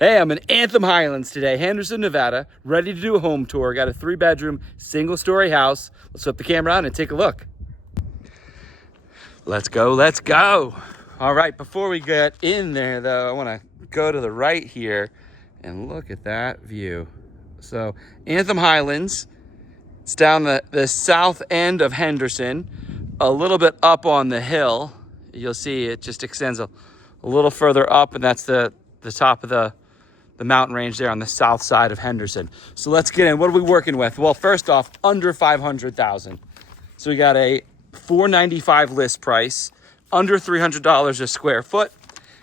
Hey, I'm in Anthem Highlands today, Henderson, Nevada, ready to do a home tour. Got a 3-bedroom, single-story house. Let's flip the camera on and take a look. Let's go, let's go. All right, before we get in there though, I wanna go to the right here and look at that view. So, Anthem Highlands, it's down the south end of Henderson, a little bit up on the hill. You'll see it just extends a little further up, and that's the top of the mountain range there on the south side of Henderson. So let's get in. What are we working with? Well, first off, under 500,000. So we got a $495 list price, under $300 a square foot,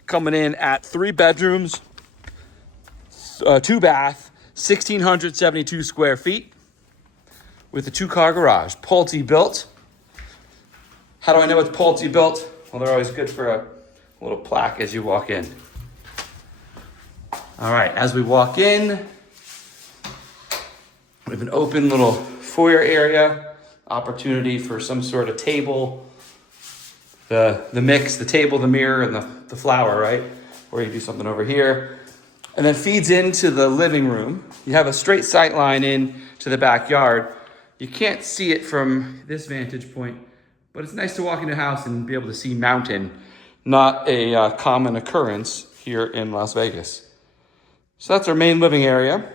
coming in at 3 bedrooms, 2 bath, 1,672 square feet with a 2-car garage. Pulte built. How do I know it's Pulte built? Well, they're always good for a little plaque as you walk in. All right, as we walk in, we have an open little foyer area, opportunity for some sort of table, the mix, the table, the mirror, and the flower, right? Or you do something over here. And then feeds into the living room. You have a straight sight line in to the backyard. You can't see it from this vantage point, but it's nice to walk into a house and be able to see mountain, not a common occurrence here in Las Vegas. So that's our main living area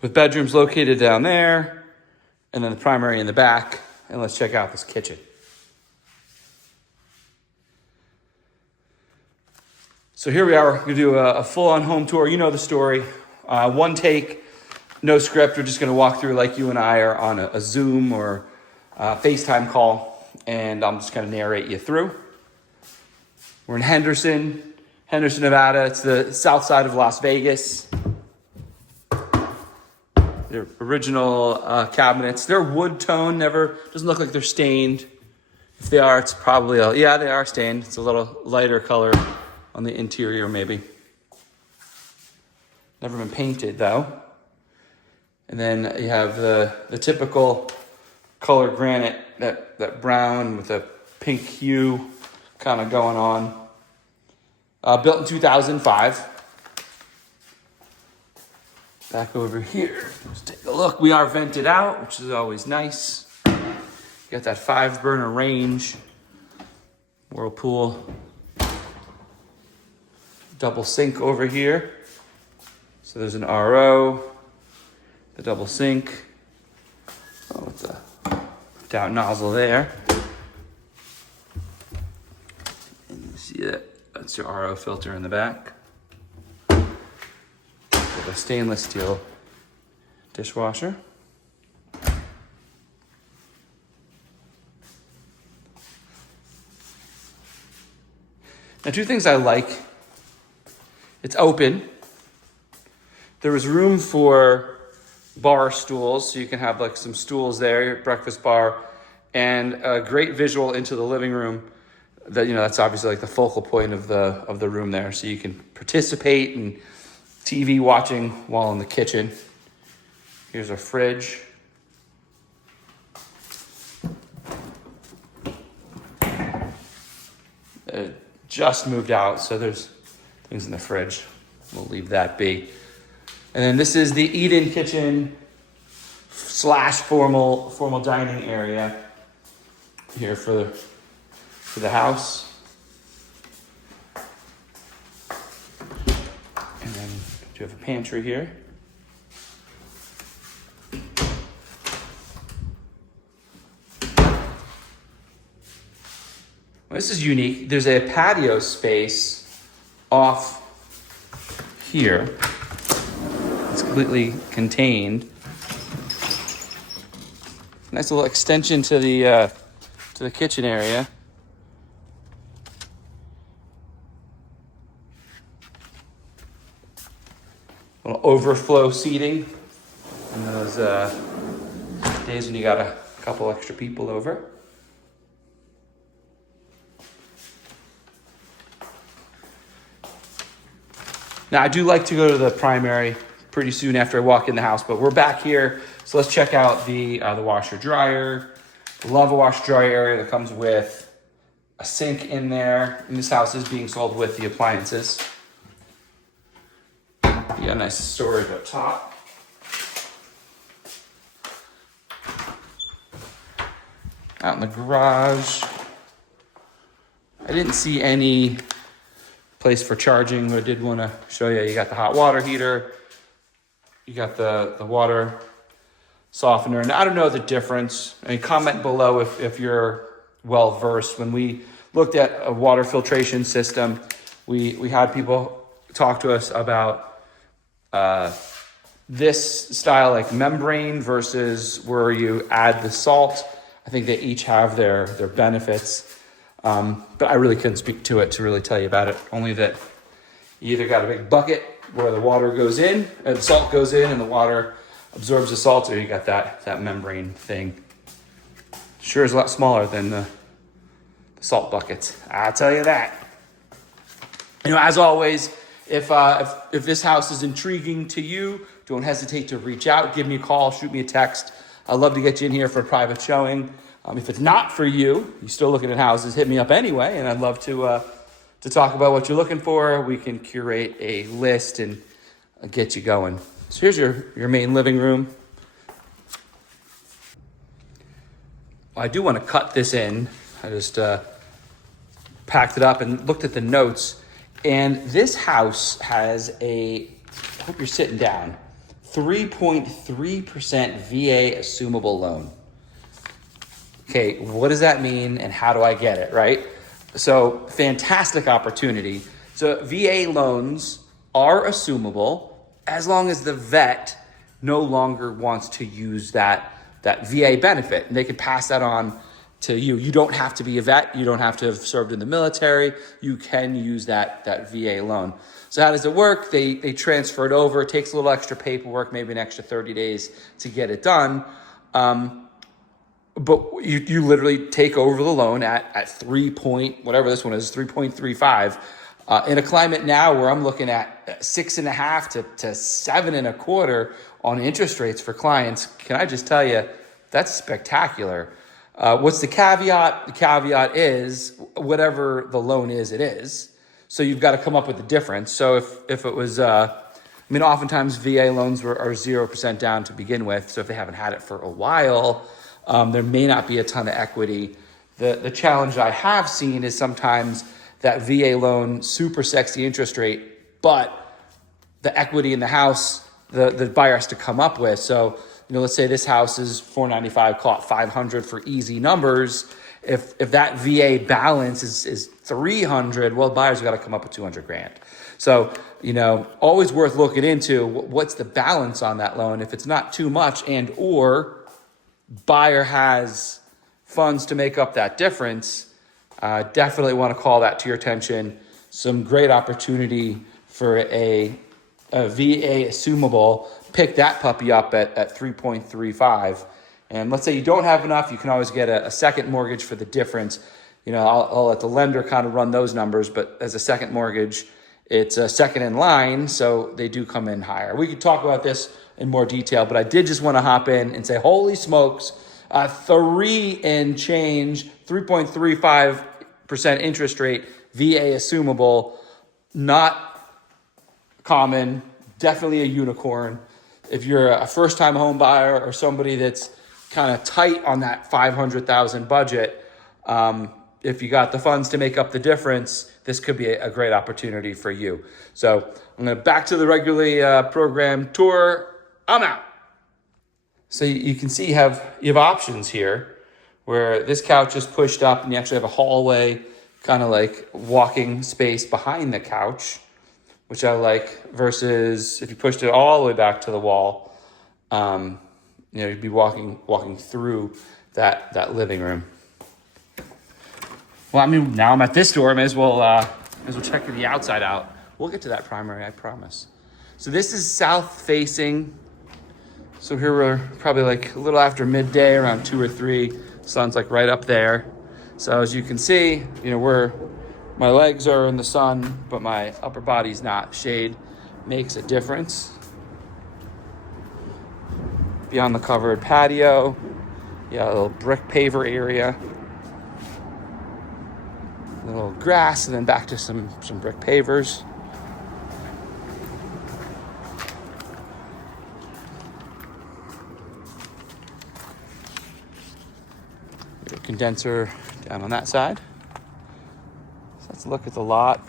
with bedrooms located down there and then the primary in the back. And let's check out this kitchen. So here we are. We're gonna do a full-on home tour. You know the story. One take, no script. We're just gonna walk through like you and I are on a Zoom or FaceTime call, and I'm just gonna narrate you through. We're in Henderson, Nevada. It's the south side of Las Vegas. They're original cabinets. They're wood tone, doesn't look like they're stained. If they are, it's probably, yeah, they are stained. It's a little lighter color on the interior maybe. Never been painted though. And then you have the typical color granite, that brown with a pink hue kind of going on. Built in 2005. Back over here, let's take a look. We are vented out, which is always nice. Got that 5-burner range, Whirlpool, double sink over here. So there's an RO, the double sink. Oh, it's a down nozzle there. And you see that. That's your RO filter in the back. With a stainless steel dishwasher. Now, 2 things I like. It's open. There is room for bar stools, so you can have like some stools there, your breakfast bar, and a great visual into the living room. That's obviously like the focal point of the room there, so you can participate in TV watching while in the kitchen. Here's our fridge. It just moved out, so there's things in the fridge. We'll leave that be. And then this is the eat-in kitchen / formal dining area here for the house. And then you have a pantry here. Well, this is unique. There's a patio space off here. It's completely contained. Nice little extension to the kitchen area. Little overflow seating in those days when you got a couple extra people over. Now, I do like to go to the primary pretty soon after I walk in the house, but we're back here. So let's check out the washer dryer. Love a washer dryer area that comes with a sink in there. And this house is being sold with the appliances. You got a nice storage up top. Out in the garage, I didn't see any place for charging, but I did want to show you. You got the hot water heater, you got the water softener, and I don't know the difference. I mean, comment below if you're well versed. When we looked at a water filtration system, we had people talk to us about this style, like membrane versus where you add the salt. I think they each have their benefits, but I really couldn't speak to it to really tell you about it. Only that you either got a big bucket where the water goes in, and the salt goes in, and the water absorbs the salt, or you got that membrane thing. Sure is a lot smaller than the salt buckets. I'll tell you that. You know, as always, if this house is intriguing to you, don't hesitate to reach out, give me a call, shoot me a text. I'd love to get you in here for a private showing. If it's not for you, you're still looking at houses, hit me up anyway, and I'd love to talk about what you're looking for. We can curate a list and get you going. So here's your main living room. Well, I do want to cut this in. I just packed it up and looked at the notes. And this house has I hope you're sitting down, 3.3% VA assumable loan. Okay, what does that mean and how do I get it, right? So fantastic opportunity. So VA loans are assumable as long as the vet no longer wants to use that VA benefit. And they can pass that on to you. You don't have to be a vet. You don't have to have served in the military. You can use that VA loan. So how does it work? They transfer it over. It takes a little extra paperwork, maybe an extra 30 days to get it done. But you literally take over the loan at 3.35. In a climate now where I'm looking at 6.5 to 7.25 on interest rates for clients, can I just tell you, that's spectacular. What's the caveat? The caveat is whatever the loan is, it is. So you've got to come up with the difference. So if it was, oftentimes VA loans are 0% down to begin with. So if they haven't had it for a while, there may not be a ton of equity. The challenge I have seen is sometimes that VA loan, super sexy interest rate, but the equity in the house, the buyer has to come up with. So, let's say this house is $495, call it $500 for easy numbers. If that VA balance is $300, well, the buyer's got to come up with $200,000. So, always worth looking into what's the balance on that loan. If it's not too much and or buyer has funds to make up that difference, definitely want to call that to your attention. Some great opportunity for a VA assumable. Pick that puppy up at 3.35. And let's say you don't have enough, you can always get a second mortgage for the difference. I'll let the lender kind of run those numbers, but as a second mortgage, it's a second in line, so they do come in higher. We could talk about this in more detail, but I did just want to hop in and say, holy smokes, 3 and change, 3.35% interest rate, VA assumable, not common, definitely a unicorn. If you're a first-time home buyer or somebody that's kind of tight on that $500,000 budget, if you got the funds to make up the difference, this could be a great opportunity for you. So I'm going to back to the regularly programmed tour. I'm out. So you can see you have options here where this couch is pushed up and you actually have a hallway, kind of like walking space behind the couch, which I like, versus if you pushed it all the way back to the wall, you'd be walking through that living room. Well, now I'm at this door, may as well check the outside out. We'll get to that primary, I promise. So this is south facing. So here we're probably like a little after midday, around 2 or 3. Sun's like right up there. So as you can see, where my legs are in the sun, but my upper body's not. Shade makes a difference. Beyond the covered patio, a little brick paver area. A little grass, and then back to some brick pavers. condenser down on that side. So let's look at the lot.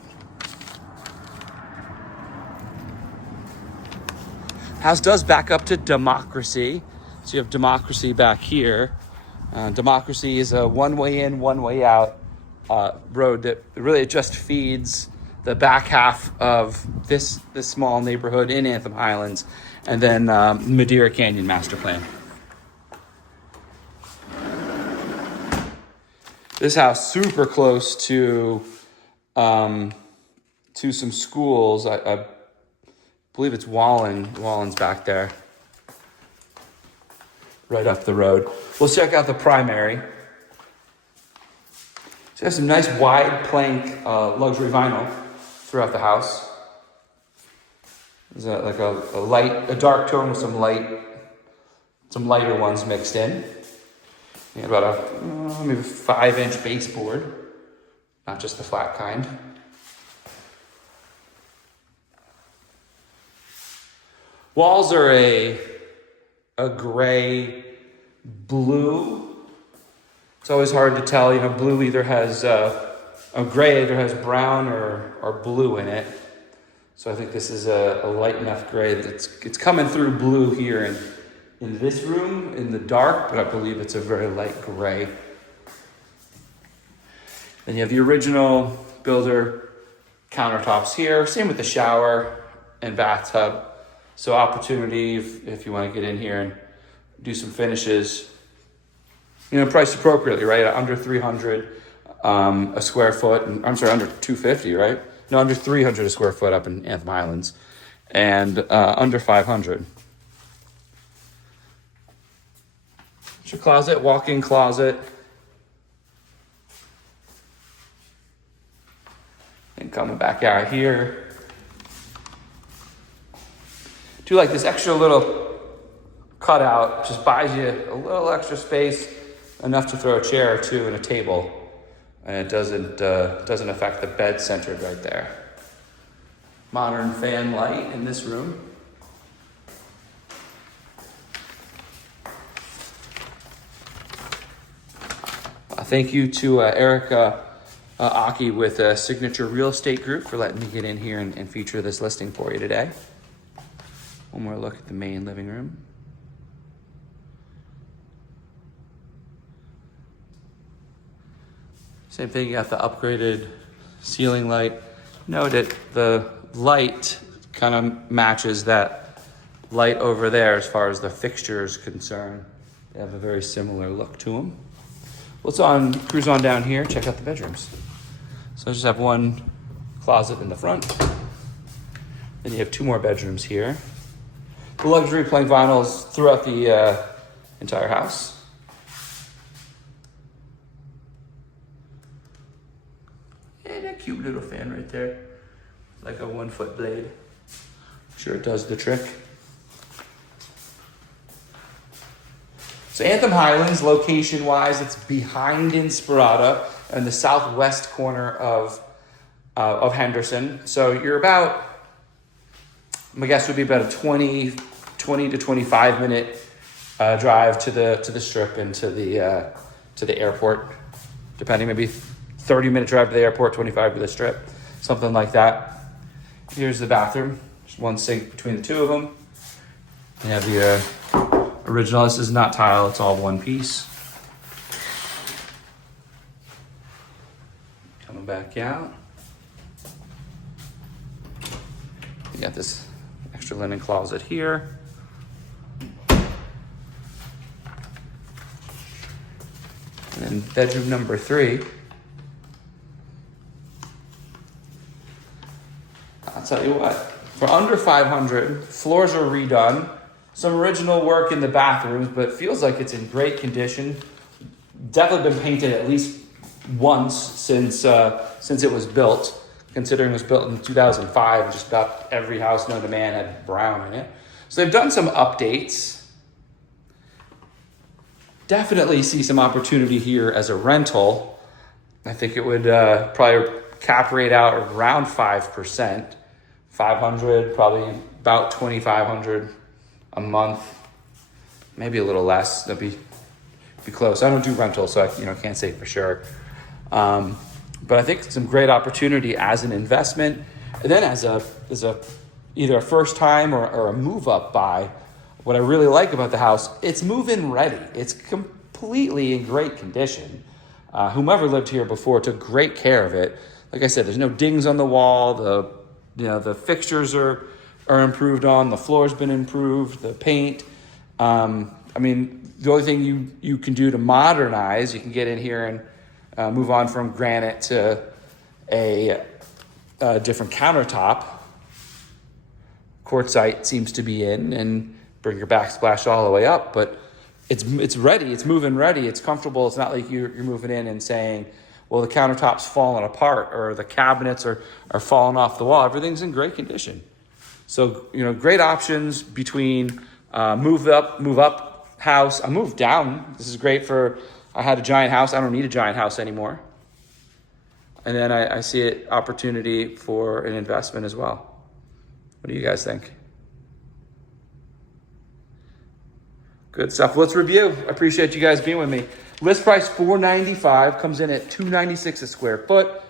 House does back up to Democracy. So you have Democracy back here. Democracy is a one-way in, one-way out road that really just feeds the back half of this small neighborhood in Anthem Highlands, and then Madeira Canyon Master Plan. This house super close to some schools. I believe it's Wallen's back there, right up the road. We'll check out the primary. So you have some nice wide plank luxury vinyl throughout the house. There's a dark tone with some lighter ones mixed in. You have about a maybe 5-inch baseboard, not just the flat kind. Walls are a gray blue. It's always hard to tell. Blue either has gray either has brown or blue in it. So I think this is a light enough gray that it's coming through blue here in this room in the dark, but I believe it's a very light gray. Then you have the original builder countertops here. Same with the shower and bathtub. So opportunity if you want to get in here and do some finishes, priced appropriately, right? Under $300 a square foot, I'm sorry, under $250, right? No, under $300 a square foot up in Anthem Highlands, and under $500. It's your closet, walk-in closet. And coming back out here. Do like this extra little cutout, just buys you a little extra space, enough to throw a chair or two and a table, and it doesn't affect the bed centered right there. Modern fan light in this room. Thank you to Erica Aki with Signature Real Estate Group for letting me get in here and feature this listing for you today. One more look at the main living room. Same thing, you got the upgraded ceiling light. Note that the light kind of matches that light over there as far as the fixture is concerned. They have a very similar look to them. Let's cruise on down here, check out the bedrooms. So I just have one closet in the front. Then you have two more bedrooms here. The luxury plank vinyl is throughout the entire house. And a cute little fan right there, like a 1-foot blade. Sure it does the trick. So Anthem Highlands, location-wise, it's behind Inspirada in the southwest corner of Henderson. So you're about, my guess would be about a 20 to 25 minute drive to the strip and to the airport, depending, maybe 30-minute drive to the airport, 25 to the strip, something like that. Here's the bathroom. There's one sink between the two of them. You have the original. This is not tile, it's all one piece. Coming back out. You got this extra linen closet here. And then bedroom number 3. I'll tell you what, for under $500, floors are redone. Some original work in the bathrooms, but feels like it's in great condition. Definitely been painted at least once since it was built. Considering it was built in 2005, just about every house known to man had brown in it. So they've done some updates. Definitely see some opportunity here as a rental. I think it would probably cap rate out around 5%. 500, probably about 2,500 a month, maybe a little less. That'd be be close. I don't do rentals, so I can't say for sure. But I think it's some great opportunity as an investment, and then as a either a first time or a move up buy. What I really like about the house, it's move-in ready. It's completely in great condition. Whomever lived here before took great care of it. Like I said, there's no dings on the wall. The fixtures are improved on. The floor's been improved. The paint. The only thing you can do to modernize, you can get in here and move on from granite to a different countertop. Quartzite seems to be in, and bring your backsplash all the way up, but it's ready. It's move-in ready. It's comfortable. It's not like you're moving in and saying, well, the countertop's falling apart or the cabinets are falling off the wall. Everything's in great condition. So, great options between move up house. I moved down. This is great I had a giant house. I don't need a giant house anymore. And then I see it opportunity for an investment as well. What do you guys think? Good stuff. Let's review. I appreciate you guys being with me. List price $495, comes in at $296 a square foot,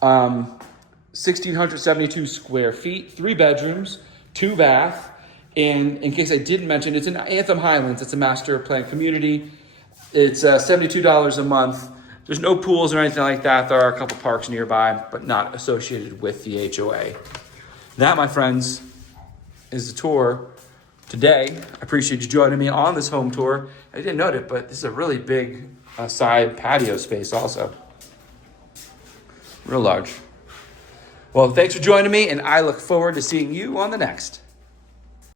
1,672 square feet, 3 bedrooms, 2 bath. And in case I didn't mention, it's in Anthem Highlands. It's a master plan community. It's $72 a month. There's no pools or anything like that. There are a couple parks nearby, but not associated with the HOA. That, my friends, is the tour today. I appreciate you joining me on this home tour. I didn't note it, but this is a really big side patio space also. Real large. Well, thanks for joining me, and I look forward to seeing you on the next.